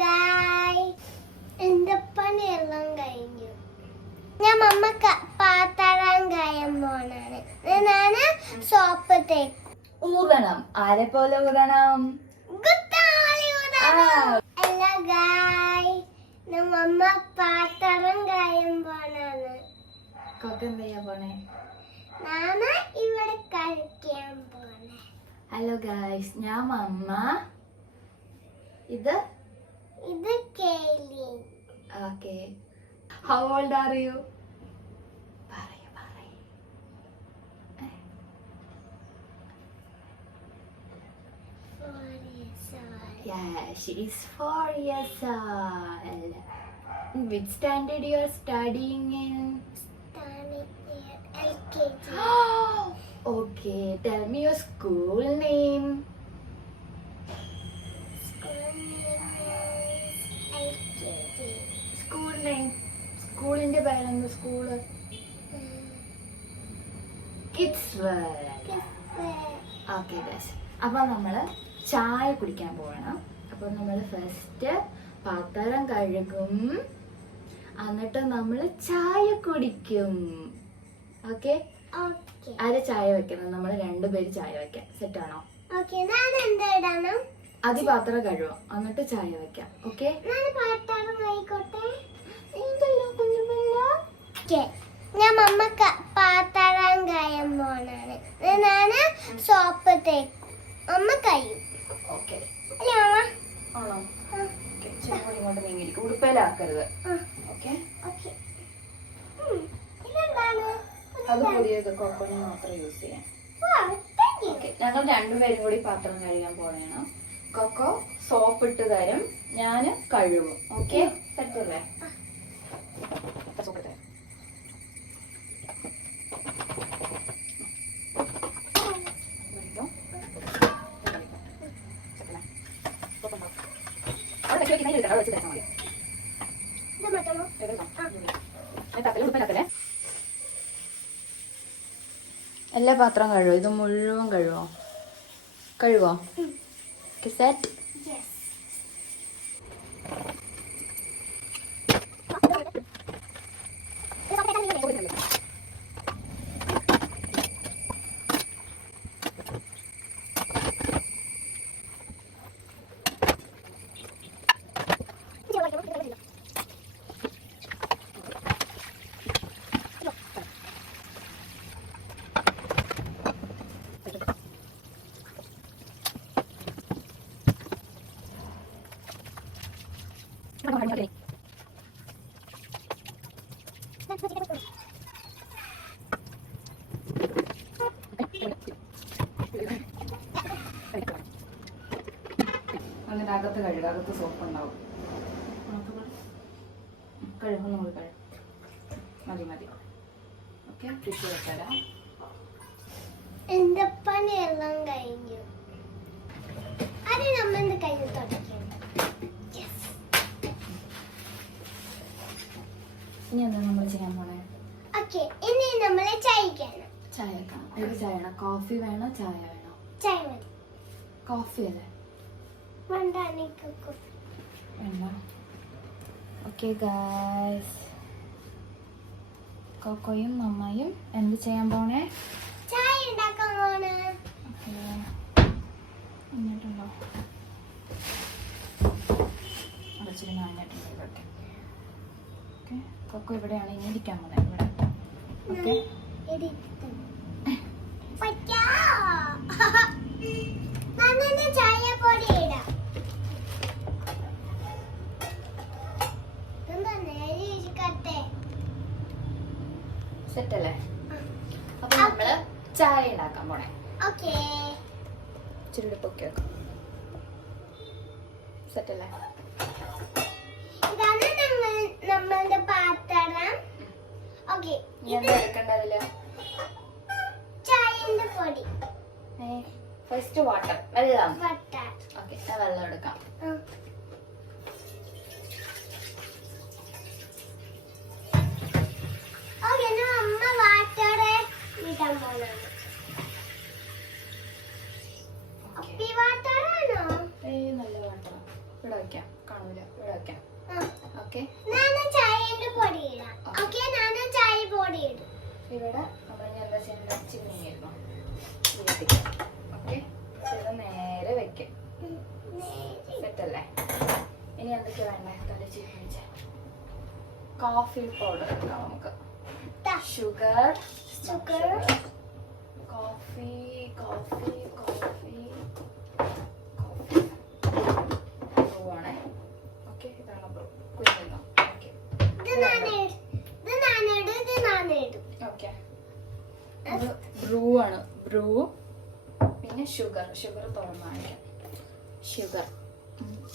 Guys, എന്റെ പണിയെല്ലാം കഴിഞ്ഞു. ഞാൻ മമ്മക്ക് പാത്താഴാൻ കായം പോണാണ്. ഞാന് സോപ്പ് തേക്കും. ഊതണം. ആരെ പോലെ ഊതണം? അല്ല ഗായ്, മമ്മ പാത്താഴം കായം പോണാണ്. കൊക്കെന്താ പോണേ? ഞാന് ഇവിടെ കഴിക്കാൻ പോണേ. ഹലോ ഗായ്സ്, ഞാൻ മമ്മ. ഇത് Kayleigh. Okay. How old are you? പറയൂ. Yeah, she is 4 years old. Which standard you are studying in? LKG. Okay, tell me your school name. School name. സ്കൂളിന്റെ പേരെന്ത്? School kids world. Okay guys, അപ്പൊ നമ്മള് ചായ കുടിക്കാൻ പോകണം. അപ്പൊ നമ്മള് ഫസ്റ്റ് പാത്രം കഴുകും, എന്നിട്ട് നമ്മള് ചായ കുടിക്കും. ഓക്കെ? ആര് ചായ വെക്കണം? നമ്മള് 2 പേര് ചായ വെക്കാം. സെറ്റാണോ? ആദ്യം പാത്രം കഴുകാം, എന്നിട്ട് ചായ വെക്കാം. ഓക്കെ? ഞാൻ മമ്മക്ക് പാത്താഴാൻ കായം പോണാണ്. ഞാന് സോപ്പ് തേക്കും. അമ്മ കഴിയും. ഓക്കെ അല്ലേ അമ്മ? ആണോ? ഇങ്ങോട്ട് നീങ്ങിയിരിക്കും, ഉടുപ്പയിലാക്കരുത്. ഓക്കെ? ഇതെന്താണ്? അത് പുതിയത് കോക്കോണി മാത്രം യൂസ് ചെയ്യാം. ഓക്കെ, ഞങ്ങൾ 2 പേരും കൂടി പാത്രം കഴുകാൻ പോകണം. കൊക്കോ സോപ്പ് ഇട്ട് തരും, ഞാന് കഴുകും. ഓക്കെ? സെറ്റല്ലേ? എല്ലാ പാത്രം കഴുകുമോ? ഇത് മുഴുവൻ കഴുകുമോ? സെറ്റ്. എന്നിട്ട് അകത്ത് കഴുകുക, അകത്ത് സോപ്പ് ഉണ്ടാവും. കഴുകുന്നു മതി. ഓക്കെ, ടിഷ്യൂ വെച്ചരാം. എന്റെ പണിയെല്ലാം കഴിഞ്ഞു. അത് നമ്മളുടെ കയ്യിൽ തുടക്കണം. ഇനി എന്താ നമ്മൾ ചെയ്യാൻ പോണേ? ഓക്കെ, ഇനി നമ്മളെ ചായ വെക്കണം. ചായ വെക്കണം. ഏത് ചായ വേണം? കോഫി വേണോ ചായ വേണോ? ചായ മതി. കോഫി അല്ലേ? വേണ്ട, എനിക്ക് കോഫി വേണ്ട. ഓക്കെ ഗായ്സ്, കൊക്കോയും മമ്മയും എന്ത് ചെയ്യാൻ പോണേ? ചായ ഉണ്ടാക്കാൻ പോണേ. ഓക്കെ, എന്നിട്ടുണ്ടോ? അടച്ചിട്ട് നന്നായിട്ടുണ്ട് ഇതൊക്കെ. ഓക്കെ, കൊക്കോ ഇവിടെയാണ് ഇനി ഇരിക്കാൻ പോണേ. ഇവിടെ. ഓക്കെ, ചായ പൊടി ഇടാം. സെറ്റ് അല്ലേ? അപ്പൊ നമ്മള് ചായ ഉണ്ടാക്കാൻ പോണേ. ഓക്കേ, ഇച്ചിരി പൊക്കി വെക്കാം. സെറ്റ് അല്ലേ? ഇതാണ് നമ്മളുടെ പാത്രം. ഓക്കേ, എന്താ എടുക്കേണ്ടതില്ല? ചായന്റെ പൊടി. ഫസ്റ്റ് വാട്ടർ, വെള്ളം. ഓക്കേ, വെള്ളം എടുക്കാം. അമ്മ വാട്ടർ ഇടാൻ പോണാണ്. അപ്പി വാട്ടർ ആണോ? നല്ല വാട്ടർ ഇവിടെ വെക്കാം. കാണൂല, ഇവിടെ വെക്കാം. ഓക്കെ, ഞാൻ ചായന്റെ പൊടി ഇടാം. ഓക്കെ, ഞാൻ ചായ പൊടി ഇടും. ഇവിടെ നമ്മൾ എന്താ ചെയ്യുന്നത്, ചിന്നിരുന്നു. ഓക്കെ, ഇത് നേരെ വെക്കാം. സെറ്റല്ലേ? ഇനി എന്തൊക്കെ വേണ്ടേ? കോഫി പൗഡർ എടുക്കാം നമുക്ക്. Sugar, coffee coffee coffee coffee ബ്രൂവാണേ. ഓക്കെ, ഇതാണ് ബ്രൂ. കുഞ്ഞിരുന്നോ? ഓക്കെ, ഓക്കെ, ഇത് ബ്രൂ ആണ്. ബ്രൂ, പിന്നെ ഷുഗർ. ഷുഗർ തുറന്ന് കാണിക്കാം. ഷുഗർ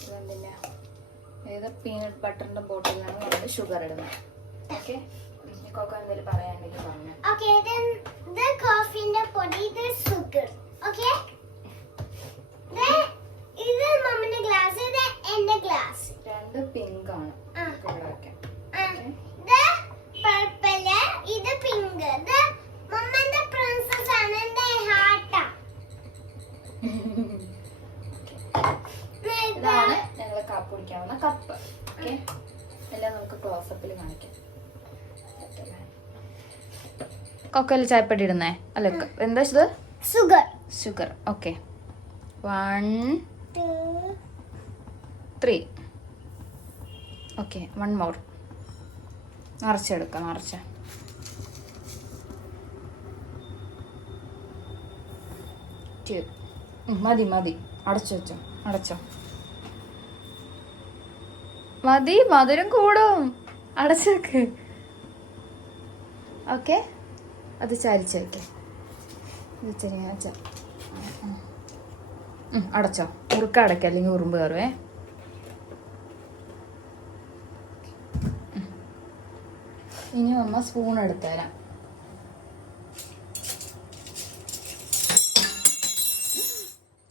ഇതെന്തിൻ്റെ, ഏത് പീനട്ട് ബട്ടറിൻ്റെ ബോട്ടിലാണ് നമ്മൾ ഷുഗർ ഇടുന്നത്. ഓക്കെ, കൊക്കോ എന്തെങ്കിലും പറയാനുണ്ടെങ്കിൽ പറഞ്ഞു. ഓക്കെ, ഇത് കോഫിന്റെ പൊടി, ഇത് ഷുഗർ. ഓക്കെ, ഇത് മമ്മിന്റെ ഗ്ലാസ്, ഇത് എന്റെ ഗ്ലാസ്. രണ്ട് പിങ്ക് ആണ് ഇവിടെ വെക്കാം. ഇത് പർപ്പിള്, ഇത് പിങ്ക്. ഇത് മമ്മന്റെ പ്രിൻസസ് ആണ്, എന്റെ ഹാർട്ടാ. ഇതാണ് ഞങ്ങൾ കാപ്പ് കുടിക്കാവുന്ന കപ്പ്. ഓക്കെ, എല്ലാം നമുക്ക് ക്ലോസപ്പിൽ കാണിക്കാം. കൊക്കയിൽ ചായപ്പൊടി ഇടുന്നേ അല്ല, എന്താ ഇത്? Sugar. Sugar. Okay, 1 2 3. Okay, 1 more. നിറച്ചെടുക്കാം, നിറച്ച. മതി മതി, അടച്ചു വെച്ചോ, അടച്ചോ. മതി, മധുരം കൂടും, അടച്ചേക്ക്. ഓക്കെ, അത് ചരിച്ച് വയ്ക്കേ. അടച്ചോ, മുറുക്ക അടയ്ക്ക, അല്ലെങ്കിൽ ഉറുമ്പ് കയറുവേ. ഇനി അമ്മ സ്പൂൺ എടുത്തുതരാം.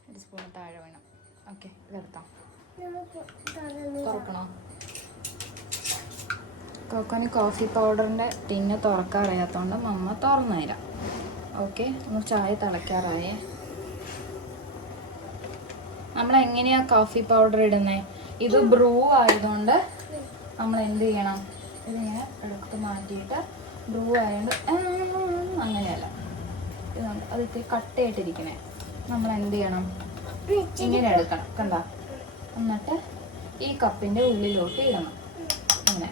ഒരു സ്പൂൺ താഴെ വേണം. ഓക്കെ, ഇതെടുത്തോ. തുറക്കണോ? കൊക്കോന് കോഫി പൗഡറിൻ്റെ ടിന്ന് തുറക്കാൻ അറിയാത്തതുകൊണ്ട് മമ്മ തുറന്നു തരാം. ഓക്കെ, നമ്മൾ ചായ തിളയ്ക്കാറായേ. നമ്മൾ എങ്ങനെയാണ് കോഫി പൗഡർ ഇടുന്നത്? ഇത് ബ്രൂ ആയതുകൊണ്ട് നമ്മൾ എന്ത് ചെയ്യണം, ഇതിങ്ങനെ എടുത്ത് മാറ്റിയിട്ട്, ബ്രൂ ആയതുകൊണ്ട് അങ്ങനെയല്ല, ഇതുണ്ട്, അത് ഇത്തിരി കട്ടയായിട്ടിരിക്കണേ. നമ്മൾ എന്ത് ചെയ്യണം, ഇങ്ങനെ എടുക്കണം, കണ്ട. എന്നിട്ട് ഈ കപ്പിൻ്റെ ഉള്ളിലോട്ട് ഇടണം. ഇങ്ങനെ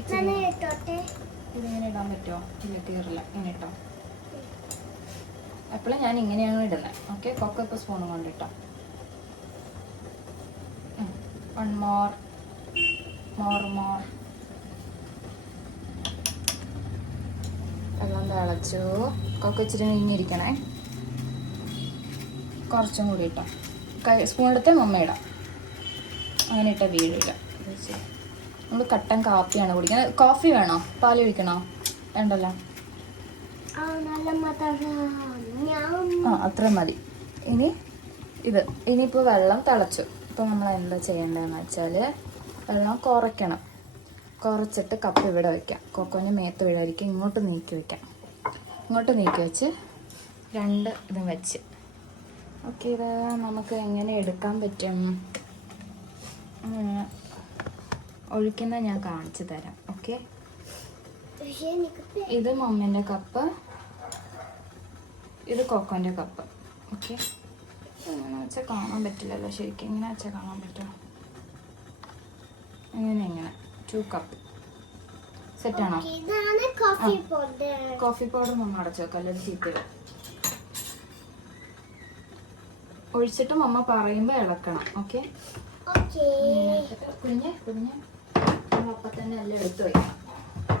ഇതിങ്ങനെ ഇടാൻ പറ്റുമോ? ഇല്ല, കീറില്ല. ഇങ്ങനെ ഇട്ടോ. എപ്പോഴും ഞാൻ ഇങ്ങനെയാണ് ഇടുന്നത്. ഓക്കെ, കൊക്ക ഇപ്പോൾ സ്പൂണും കൊണ്ടിട്ടോ. 1 മോർ. വെള്ളം തിളച്ചു. കൊക്ക ഇച്ചിരി ഇഞ്ഞിരിക്കണേ. കുറച്ചും കൂടി ഇട്ടോ. സ്പൂൺ എടുത്ത് മമ്മ ഇടാം. അങ്ങനെ ഇട്ട വീഴില്ല. നമ്മൾ കട്ടൻ കാപ്പിയാണ് കുടിക്കുന്നത്. കോഫി വേണോ? പാൽ ഒഴിക്കണോ? വേണ്ടല്ലോ, അത്ര മതി. ഇനിയിപ്പോൾ വെള്ളം തിളച്ചു. ഇപ്പോൾ നമ്മൾ എന്താ ചെയ്യേണ്ടതെന്ന് വെച്ചാൽ, വെള്ളം കുറയ്ക്കണം. കുറച്ചിട്ട് കപ്പ് ഇവിടെ വയ്ക്കാം. കൊക്കോന് മേത്ത് വീഴായിരിക്കും. ഇങ്ങോട്ട് നീക്കി വയ്ക്കാം. ഇങ്ങോട്ട് നീക്കി വെച്ച് 2 ഇതും വെച്ച്. ഓക്കെ, ഇത് നമുക്ക് എങ്ങനെ എടുക്കാൻ പറ്റും? ഒഴിക്കുന്ന ഞാൻ കാണിച്ചു തരാം. ഓക്കെ, ഇത് മമ്മിൻ്റെ കപ്പ്, ഇത് കൊക്കോൻ്റെ കപ്പ്. ഓക്കെ, എങ്ങനെ വെച്ചാൽ കാണാൻ പറ്റില്ലല്ലോ ശരിക്കും. എങ്ങനെ വെച്ചാൽ കാണാൻ പറ്റുമോ? എങ്ങനെ 2 കപ്പ് സെറ്റാണോ? കോഫി പൗഡർ മമ്മ അടച്ചു വെക്കാം, അല്ലെങ്കിൽ ചീത്തരും. ഒഴിച്ചിട്ട് മമ്മ പറയുമ്പോൾ ഇളക്കണം. ഓക്കെ, കുഞ്ഞ് അപ്പം തന്നെ എല്ലാം എടുത്ത് വയ്ക്കണം.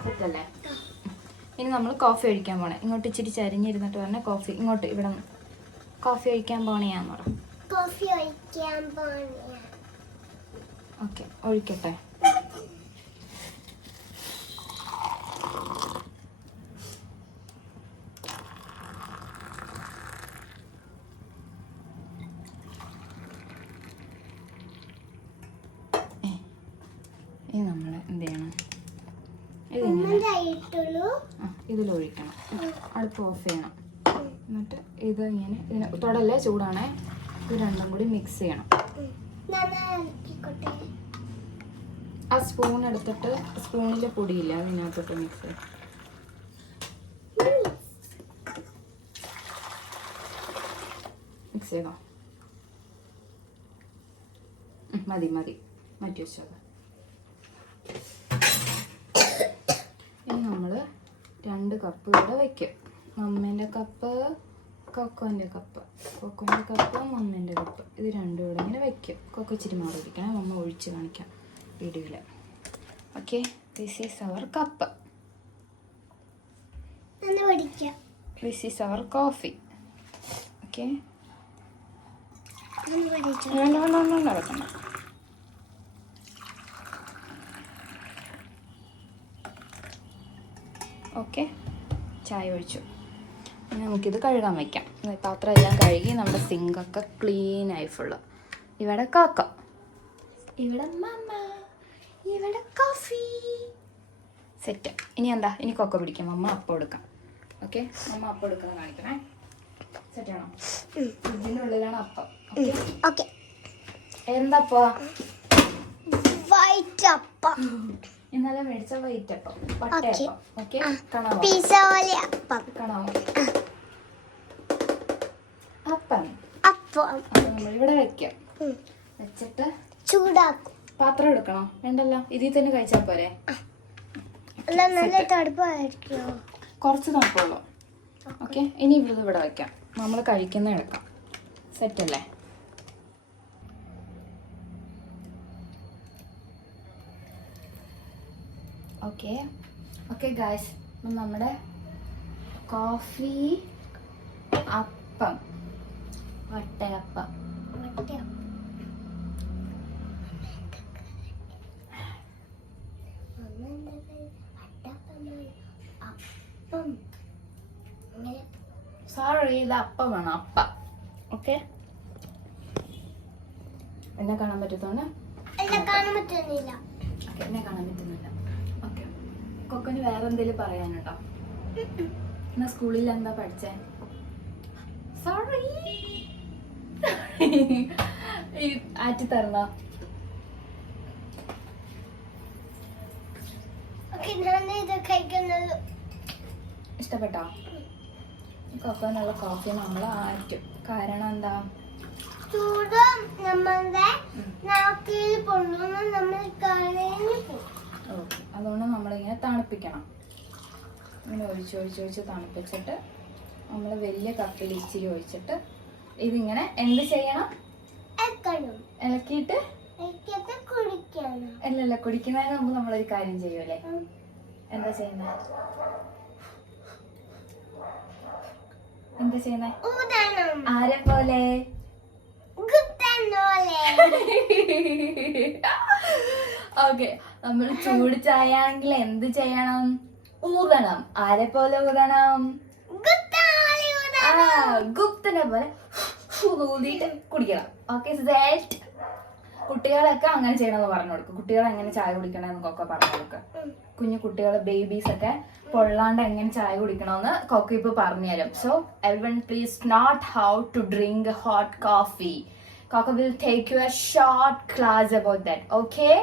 സെറ്റല്ലേ? ഇനി നമ്മൾ കോഫി ഒഴിക്കാൻ പോണേ. ഇങ്ങോട്ട് ഇച്ചിരി ചരിഞ്ഞിരുന്നിട്ട് പറഞ്ഞാൽ കോഫി ഇങ്ങോട്ട് ഇവിടെ കോഫി ഒഴിക്കാൻ പോണെയാന്ന് പറ. ഓക്കെ, ഒഴിക്കട്ടെ. ഇനി നമ്മൾ എന്ത് ചെയ്യണം, ഇതിലൊഴിക്കണം. അടുപ്പ് ഓഫ് ചെയ്യണം. എന്നിട്ട് ഇത് ഇങ്ങനെ തൊടല്ലേ, ചൂടാണേ. ഇത് രണ്ടും കൂടി മിക്സ് ചെയ്യണം. ആ സ്പൂൺ എടുത്തിട്ട് സ്പൂണിലെ പൊടിയില്ല അതിനകത്തോട്ട് മിക്സ് മിക്സ് ചെയ്തോ. മതി മതി മാറ്റി വെച്ചോ. ഇനി നമ്മൾ 2 കപ്പ് ഇവിടെ വയ്ക്കും. മമ്മേൻ്റെ കപ്പ്, കൊക്കോൻ്റെ കപ്പ്, മമ്മേൻ്റെ കപ്പ്, ഇത് രണ്ടും ഇവിടെ ഇങ്ങനെ വയ്ക്കും. കൊക്കോ ഇച്ചിരി മാറിയിരിക്കണം, മമ്മ ഒഴിച്ച് കാണിക്കാം വീഡിയോയിൽ. Okay, this is our cup, this is our coffee. Okay, നടക്കണം. ഓക്കെ, ചായ ഒഴിച്ചു. ഇനി നമുക്കിത് കഴുകാൻ വയ്ക്കാം. പാത്രം എല്ലാം കഴുകി നമ്മുടെ സിങ്കൊക്കെ ക്ലീനായി ഫുള്ള്. ഇവിടെ കോക്ക, ഇവിടെ മമ്മ, ഇവിടെ കോഫി. സെറ്റ്. ഇനി എന്താ, ഇനി കൊക്ക പിടിക്കാം. മമ്മ അപ്പം എടുക്കാം. ഓക്കെ, മമ്മ അപ്പം എടുക്കണം കാണിക്കണേ. സെറ്റാണോ? ഇതിൻ്റെ ഉള്ളിലാണ് അപ്പം. ഓക്കെ, എന്തപ്പാ? വൈറ്റ് അപ്പം. ഇന്നലെ മേടിച്ച വൈറ്റ് അപ്പം, പട്ടയപ്പം. ഓക്കെ, കാണാമോ? പിസ്സ പോലെ അപ്പം. കാണാമോ? അപ്പം അപ്പം നമ്മൾ ഇവിടെ വെക്കാം. വെച്ചിട്ട് ചൂടാക്കും. പാത്രം എടുക്കണോ? വേണ്ടല്ലോ, ഇതിൽ തന്നെ കഴിച്ചാൽ പോരെ? നല്ല തണുപ്പായിരിക്കുമോ? കുറച്ച് തണുപ്പുള്ളൂ. ഓക്കെ, ഇനി ഇവിടെ വെക്കാം. നമ്മൾ കഴിക്കുന്ന എടുക്കാം. സെറ്റല്ലേ? ഓക്കെ ഓക്കെ ഗായ്സ്, നമ്മുടെ കോഫി അപ്പം, വട്ടയപ്പം. സോറി, ഇത് അപ്പമാണ്, അപ്പം. ഓക്കെ, എന്നെ കാണാൻ പറ്റത്തോണ്ട് എന്നെ കാണാൻ പറ്റുന്നില്ല. ഓക്കെ, എന്നെ കാണാൻ പറ്റുന്നില്ല. ഓക്കെ, കൊക്കന് വേറെ എന്തെങ്കിലും പറയാനുണ്ടോ? എന്നാ സ്കൂളിൽ എന്താ പഠിച്ചേ? സോറി, ആറ്റി തരണോ? ഇഷ്ടപ്പെട്ടോ? കൊക്കോനുള്ള കോഫി നമ്മൾ ആറ്റും. കാരണം എന്താ? ചൂടും നമ്മളുടെ നാക്കിൽ പൊള്ളുന്ന നമ്മൾ കളഞ്ഞു പോകും. ഓക്കെ, അതുകൊണ്ട് നമ്മളിങ്ങനെ തണുപ്പിക്കണം. ഇങ്ങനെ ഒഴിച്ച് തണുപ്പിച്ചിട്ട് നമ്മൾ വലിയ കപ്പിൽ ഇച്ചിരി ഒഴിച്ചിട്ട് ഇതിങ്ങനെ എന്ത് ചെയ്യണം? ഇളക്കിയിട്ട് അല്ലല്ല, കുടിക്കുന്നതിന് മുമ്പ് നമ്മളൊരു കാര്യം ചെയ്യൂലേ? എന്താ ചെയ്യുന്നത്? ആരെ പോലെ? ഓക്കെ, നമ്മൾ ചൂട് ചായ ആണെങ്കിൽ എന്ത് ചെയ്യണം? ഊതണം. ആരെ പോലെ ഊതണം? ഗുപ്തനെ പോലെ ഊതിയിട്ട് കുടിക്കണം. Okay, set. കുട്ടികളൊക്കെ അങ്ങനെ ചെയ്യണമെന്ന് പറഞ്ഞു കൊടുക്കും. കുട്ടികൾ എങ്ങനെ ചായ കുടിക്കണം കൊക്ക പറഞ്ഞു കൊടുക്കുക. കുഞ്ഞു കുട്ടികളെ ബേബീസ് ഒക്കെ പൊള്ളാണ്ട് എങ്ങനെ ചായ കുടിക്കണമെന്ന് കൊക്ക ഇപ്പൊ പറഞ്ഞു തരും. So everyone please note how to drink hot coffee. Coco will take you a short class about that. Okay?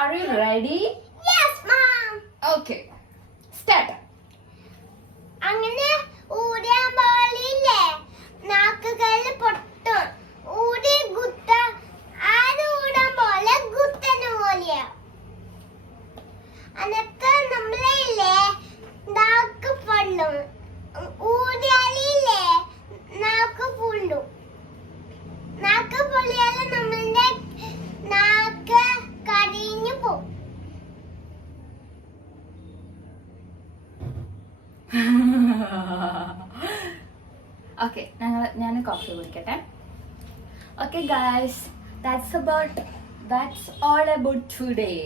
Are you ready? Yes, mom. Okay. Start. അങ്ങനെ ഊരാൻ പാടില്ലേ? നാക്കുകളിൽ പൊട്ടും. ഊരി ഗുത്ത ആര് ഊടാൻ പോലെ ഗുത്തന് പോലെയാ. അനക്ക് നമ്മളില്ലേ നാക്ക് പൊള്ളും. ഊരിയാലില്ലേ നാക്ക് പൊള്ളും. നാക്ക് പൊള്ളിയാല് നമ്മളുടെ നാക്ക് കരിഞ്ഞു പോകും. ഓക്കെ, ഞാൻ കോഫി കുടിക്കട്ടെ. Okay guys, that's all about today.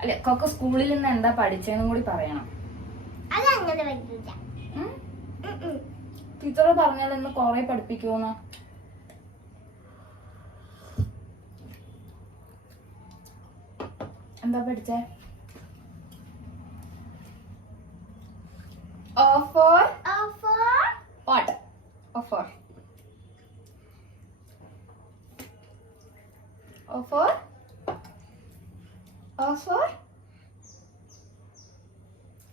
അല്ല, കൊക്ക സ്കൂളിൽ നിന്ന് എന്താ പഠിച്ചതെന്നും കൂടി പറയണം. അതങ്ങനെ പറ്റില്ല. ടീച്ചർ പറഞ്ഞാൽ ഇന്ന് കുറെ പഠിപ്പിക്കുമെന്ന്. എന്താ പഠിച്ചേ? O for what? O for O for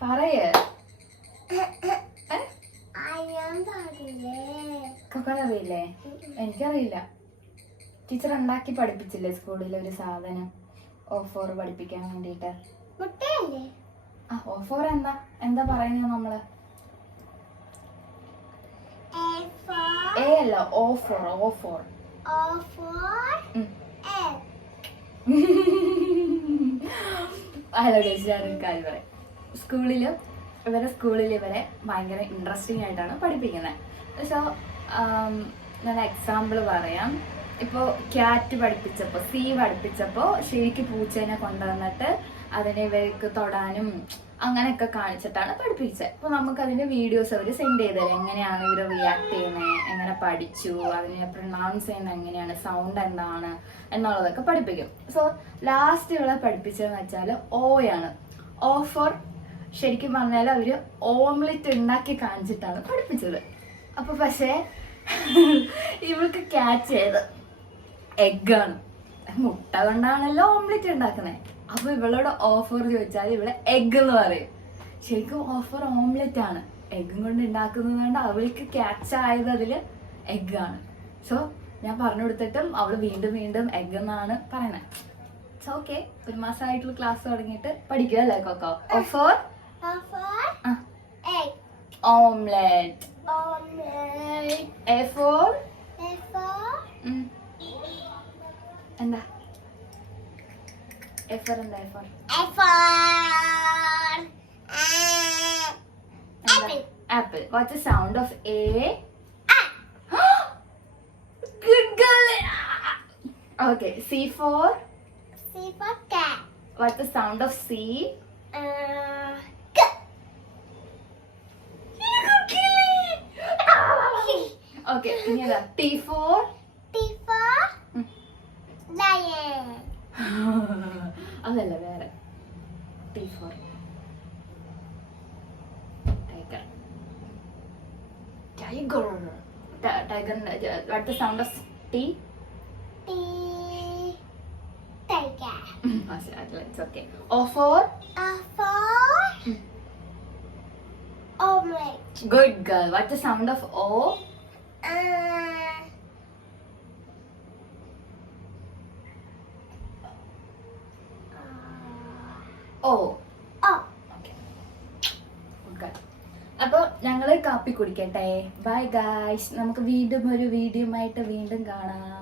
പറയേ. അറിയില്ലേ? എനിക്കറിയില്ല. ടീച്ചർ ഉണ്ടാക്കി പഠിപ്പിച്ചില്ലേ സ്കൂളിൽ ഒരു സാധനം O for പഠിപ്പിക്കാൻ വേണ്ടിട്ട്? O for എന്താ പറയുന്നത് നമ്മള്? A അല്ല, O for. ഹലോ ഗൈസ്, ഞാനൊരു കാര്യം പറയാം. സ്കൂളിൽ ഇവരെ ഭയങ്കര ഇൻട്രസ്റ്റിംഗ് ആയിട്ടാണ് പഠിപ്പിക്കുന്നത്. സോ ഞാൻ എക്സാമ്പിൾ പറയാം. ഇപ്പോൾ ക്യാറ്റ് പഠിപ്പിച്ചപ്പോൾ, സി പഠിപ്പിച്ചപ്പോൾ ശരിക്കും പൂച്ചേനെ കൊണ്ടുവന്നിട്ട് അതിനെ ഇവർക്ക് തൊടാനും അങ്ങനെയൊക്കെ കാണിച്ചിട്ടാണ് പഠിപ്പിച്ചത്. അപ്പോൾ നമുക്കതിൻ്റെ വീഡിയോസ് അവർ സെൻഡ് ചെയ്ത് തരാം. എങ്ങനെയാണ് ഇവർ റിയാക്ട് ചെയ്യുന്നത്, എങ്ങനെ പഠിച്ചു, അതിനെ പ്രൊനൗൺസ് ചെയ്യുന്നത് എങ്ങനെയാണ്, സൗണ്ട് എന്താണ് എന്നുള്ളതൊക്കെ പഠിപ്പിക്കും. സോ ലാസ്റ്റ് ഇവളെ പഠിപ്പിച്ചതെന്ന് വെച്ചാൽ ഓയാണ്. O for ശരിക്കും പറഞ്ഞാൽ അവർ ഓംലെറ്റ് ഉണ്ടാക്കി കാണിച്ചിട്ടാണ് പഠിപ്പിച്ചത്. അപ്പോൾ പക്ഷേ ഇവൾക്ക് ക്യാച്ച് ചെയ്ത് എഗ്ഗാണ്. മുട്ട കൊണ്ടാണല്ലോ ഓംലെറ്റ് ഉണ്ടാക്കുന്നത്. അപ്പൊ ഇവളോട് O for ചോദിച്ചാൽ ഇവള് എഗ് എന്ന് പറയും. ശരിക്കും O for ഓംലെറ്റ് ആണ്. എഗ്ഗും കൊണ്ട് ഉണ്ടാക്കുന്നത് കൊണ്ട് അവൾക്ക് ക്യാച്ച് ആയത് അതില് എഗ്ഗാണ്. സോ ഞാൻ പറഞ്ഞു കൊടുത്തിട്ടും അവള് വീണ്ടും വീണ്ടും എഗ് എന്നാണ് പറയണത്. സോ ഓക്കെ, 1 മാസമായിട്ടുള്ള ക്ലാസ് തുടങ്ങിയിട്ട് പഠിക്കുക അല്ലേ Coco? O for omelette. A for എന്താ? A for എന്താ? Apple. What's the sound of A? Good girl. Okay. C for cat. What's the sound of C? Okay. T for lion. അതല്ല, വേറെ. T for tiger. Tiger. What's the sound of T? Tiger. It's okay. O for omelette. Good girl. What's the sound of O? O. Okay. Good. അപ്പോൾ ഞങ്ങൾ കാപ്പി കുടിക്കട്ടെ. Bye guys. നമുക്ക് വീണ്ടും ഒരു video ആയിട്ട് വീണ്ടും കാണാം.